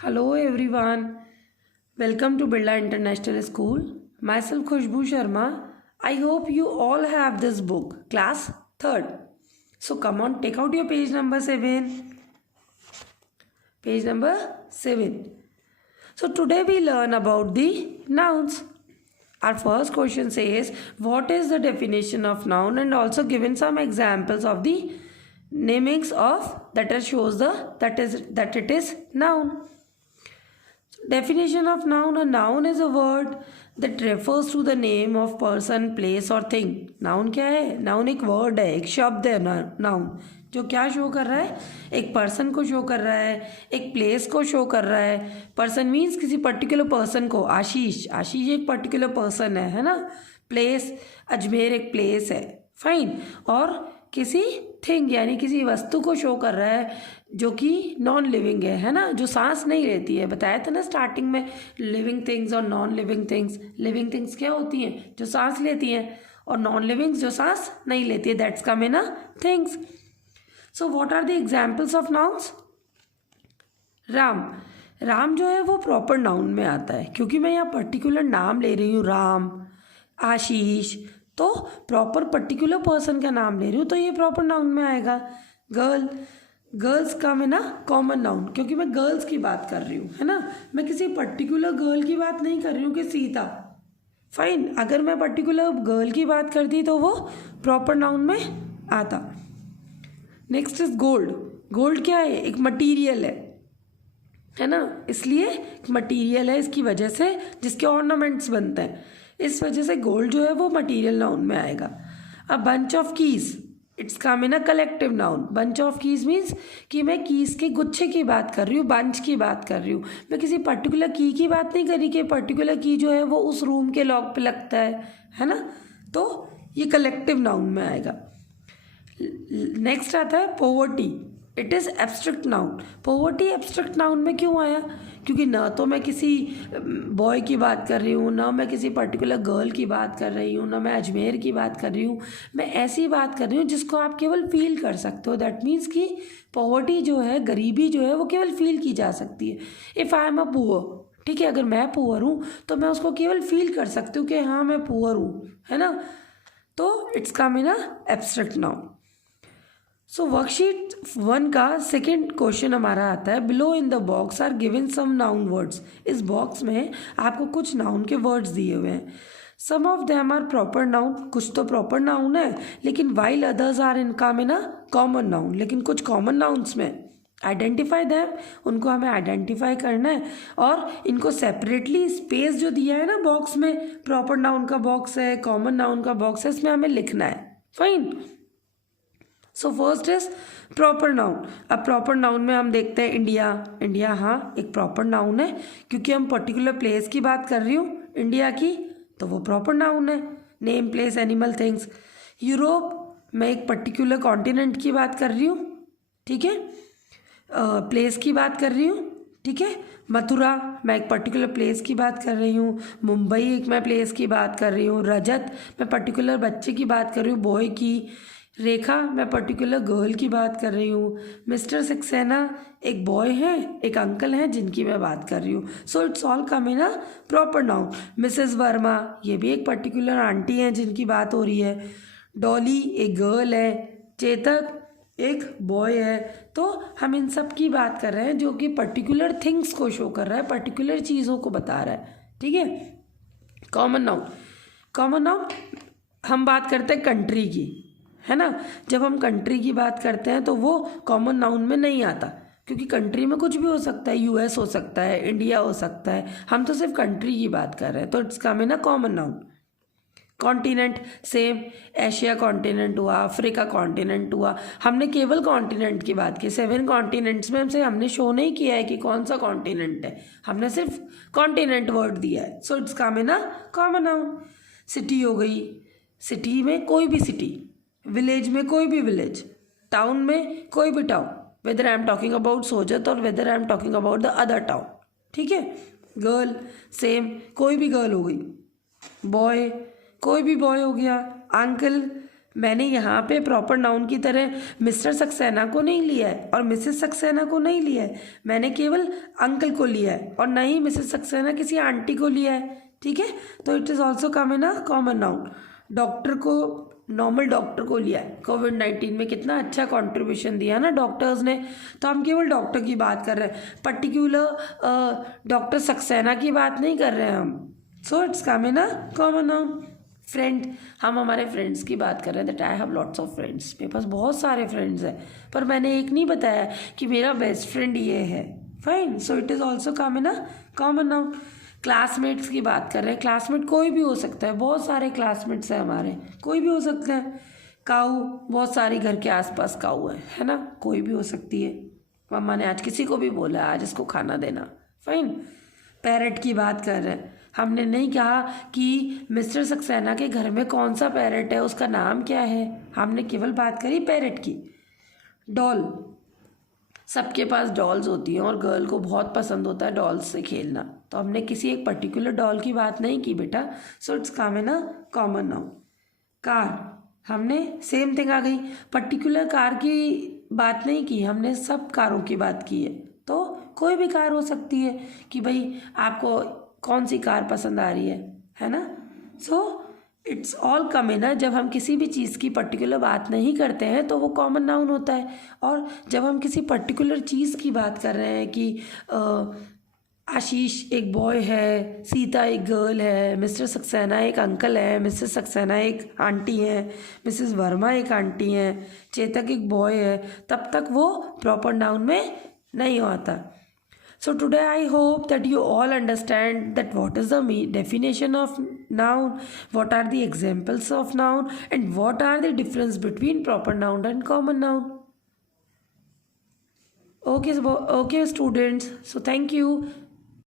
Hello everyone. Welcome to Birla International School. Myself Khushbu Sharma. I hope you all have this book, class 3rd. So come on, take out your page number 7. Page number 7. So today we learn about the nouns. Our first question says, what is the definition of noun, and also given some examples of the namings of that shows that it is noun. Definition of noun. A noun is a word that refers to the name of person, place और thing. Noun क्या है? Noun एक word है, एक शब्द है noun, जो क्या शो कर रहा है? एक पर्सन को शो कर रहा है, एक प्लेस को शो कर रहा है. पर्सन मीन्स किसी पर्टिकुलर पर्सन को. आशीष एक पर्टिकुलर पर्सन है ना. प्लेस, अजमेर एक प्लेस है. फाइन. और किसी थिंग यानी किसी वस्तु को शो कर रहा है जो कि नॉन लिविंग है ना, जो सांस नहीं लेती है. बताया था ना स्टार्टिंग में, लिविंग थिंग्स और non living things. Living things क्या होती हैं? जो सांस लेती हैं, और नॉन लिविंग्स जो सांस नहीं लेती है. That's come in things. So what are the examples of nouns? Ram जो है वो प्रॉपर नाउन में आता है, क्योंकि मैं यहाँ पर्टिकुलर नाम ले रही हूँ. राम, आशीष, तो प्रॉपर पर्टिकुलर पर्सन का नाम ले रही हूँ, तो ये प्रॉपर नाउन में आएगा. गर्ल्स का में ना कॉमन नाउन, क्योंकि मैं गर्ल्स की बात कर रही हूँ, है ना. मैं किसी पर्टिकुलर गर्ल की बात नहीं कर रही हूँ कि सीता. फाइन. अगर मैं पर्टिकुलर गर्ल की बात करती तो वो प्रॉपर नाउन में आता. नेक्स्ट इज गोल्ड क्या है? एक मटीरियल है ना. इसलिए मटीरियल है, इसकी वजह से जिसके ऑर्नामेंट्स बनते हैं, इस वजह से गोल्ड जो है वो मटीरियल नाउन में आएगा. अब bunch of keys, it's come in collective noun. Bunch of keys means कि मैं कीज के गुच्छे की बात कर रही हूँ, बंच की बात कर रही हूँ. मैं किसी पर्टिकुलर की बात नहीं कर रही कि पर्टिकुलर की जो है वो उस रूम के लॉक पे लगता है ना. तो ये कलेक्टिव नाउन में आएगा. नेक्स्ट आता है poverty. It is abstract noun. Poverty abstract noun में क्यों आया? क्योंकि ना तो मैं किसी बॉय की बात कर रही हूँ, ना मैं किसी पर्टिकुलर गर्ल की बात कर रही हूँ, ना मैं अजमेर की बात कर रही हूँ. मैं ऐसी बात कर रही हूँ जिसको आप केवल फील कर सकते हो. दैट मीन्स कि पॉवर्टी जो है, गरीबी जो है, वो केवल फील की जा सकती है. If I am a poor, ठीक है, अगर मैं पुअर हूँ तो मैं उसको केवल फील कर सकती हूँ कि हाँ मैं पुअर हूँ, है ना. तो it's come in abstract noun. So worksheet 1 का सेकेंड क्वेश्चन हमारा आता है, below in the box are given some noun words. इस बॉक्स में आपको कुछ नाउन के वर्ड्स दिए हुए हैं. Some of them are proper noun. कुछ तो प्रॉपर नाउन है, लेकिन वाइल अदर्स आर इनका में ना कॉमन नाउन. लेकिन कुछ कॉमन नाउन्स में आइडेंटिफाई देम, उनको हमें आइडेंटिफाई करना है. और इनको सेपरेटली स्पेस जो दिया है ना बॉक्स में, प्रॉपर नाउन का बॉक्स है, कॉमन नाउन का बॉक्स है, इसमें हमें लिखना है. Fine. So first is proper noun. अब प्रॉपर नाउन में हम देखते हैं इंडिया हाँ एक प्रॉपर नाउन है, क्योंकि हम पर्टिकुलर प्लेस की बात कर रही हूँ इंडिया की, तो वो प्रॉपर नाउन है. Name, place, animal, things. Europe, मैं एक पर्टिकुलर कॉन्टिनेंट की बात कर रही हूँ, ठीक है. प्लेस की बात कर रही हूँ, ठीक है. मथुरा, मैं एक पर्टिकुलर प्लेस की बात कर रही हूँ. मुंबई, एक मैं प्लेस की बात कर रही हूँ. रजत, मैं पर्टिकुलर बच्चे की बात कर रही हूँ, बॉय की. रेखा, मैं पर्टिकुलर गर्ल की बात कर रही हूँ. मिस्टर सक्सेना, एक बॉय हैं, एक अंकल हैं जिनकी मैं बात कर रही हूँ. So it's all come in proper noun. Mrs Verma, ये भी एक पर्टिकुलर आंटी हैं जिनकी बात हो रही है. डॉली, एक गर्ल है. चेतक, एक बॉय है. तो हम इन सब की बात कर रहे हैं जो कि पर्टिकुलर थिंग्स को शो कर रहा है, पर्टिकुलर चीज़ों को बता रहा है, ठीक है. कॉमन नाउन हम बात करते हैं कंट्री की, है ना. जब हम कंट्री की बात करते हैं तो वो कॉमन नाउन में नहीं आता, क्योंकि कंट्री में कुछ भी हो सकता है. यूएस हो सकता है, इंडिया हो सकता है. हम तो सिर्फ कंट्री की बात कर रहे हैं, तो it's come in common noun. Continent, same. Asia continent हुआ, अफ्रीका कॉन्टिनेंट हुआ. हमने केवल कॉन्टिनेंट की बात की. 7 कॉन्टिनेंट्स में हमने शो नहीं किया है कि कौन सा कॉन्टिनेंट है, हमने सिर्फ कॉन्टिनेंट वर्ड दिया है. So it's come in common noun. City हो गई, सिटी में कोई भी सिटी, विलेज में कोई भी विलेज, टाउन में कोई भी town, whether I am talking about Sojat और whether I am talking about the other town, ठीक है. गर्ल, सेम, कोई भी गर्ल हो गई. बॉय, कोई भी बॉय हो गया. अंकल, मैंने यहाँ पे प्रॉपर नाउन की तरह मिस्टर सक्सेना को नहीं लिया है और मिसेस सक्सेना को नहीं लिया है, मैंने केवल अंकल को लिया है और ना ही मिसेस सक्सेना किसी आंटी को लिया है, ठीक है। तो it is also come in a common noun. Doctor को, नॉर्मल डॉक्टर को लिया है। कोविड-19 में कितना अच्छा कंट्रीब्यूशन दिया ना डॉक्टर्स ने, तो हम केवल डॉक्टर की बात कर रहे हैं, पर्टिकुलर डॉक्टर सक्सेना की बात नहीं कर रहे हैं हम। So it's come in a common noun. Friend, हम हमारे फ्रेंड्स की बात कर रहे हैं, that I have lots of friends, मेरे पास बहुत सारे फ्रेंड्स हैं, पर मैंने एक नहीं बताया कि मेरा बेस्ट फ्रेंड ये है। Fine, so it is also come in a common noun. Classmates की बात कर रहे हैं, क्लासमेट कोई भी हो सकता है, बहुत सारे क्लासमेट्स हैं हमारे, कोई भी हो सकते हैं। काऊ, बहुत सारी घर के आसपास काऊ है ना, कोई भी हो सकती है। मम्मा ने आज किसी को भी बोला आज इसको खाना देना। फाइन। पैरेट की बात कर रहे हैं, हमने नहीं कहा कि मिस्टर सक्सेना के घर में कौन सा पैरेट है, उसका नाम क्या है, हमने केवल बात करी पैरेट की। डॉल, सबके पास डॉल्स होती हैं और गर्ल को बहुत पसंद होता है डॉल्स से खेलना, तो हमने किसी एक पर्टिकुलर डॉल की बात नहीं की बेटा। So it's come in a common noun. Car, हमने सेम थिंग आ गई, पर्टिकुलर कार की बात नहीं की, हमने सब कारों की बात की है। तो कोई भी कार हो सकती है कि भाई आपको कौन सी कार पसंद आ रही है ना। सो इट्स ऑल कम इन। जब हम किसी भी चीज़ की पर्टिकुलर बात नहीं करते हैं तो वो कॉमन नाउन होता है, और जब हम किसी पर्टिकुलर चीज़ की बात कर रहे हैं कि आशीष एक बॉय है, सीता एक गर्ल है, मिस्टर सक्सेना एक अंकल है, मिसेस सक्सेना एक आंटी है, मिसेस वर्मा एक आंटी है, चेतक एक बॉय है, तब तक वो प्रॉपर नाउन में नहीं आता। So today I hope that you all understand that what is the definition of noun, what are the examples of noun, and what are the difference between proper noun and common noun. Okay, students. So thank you.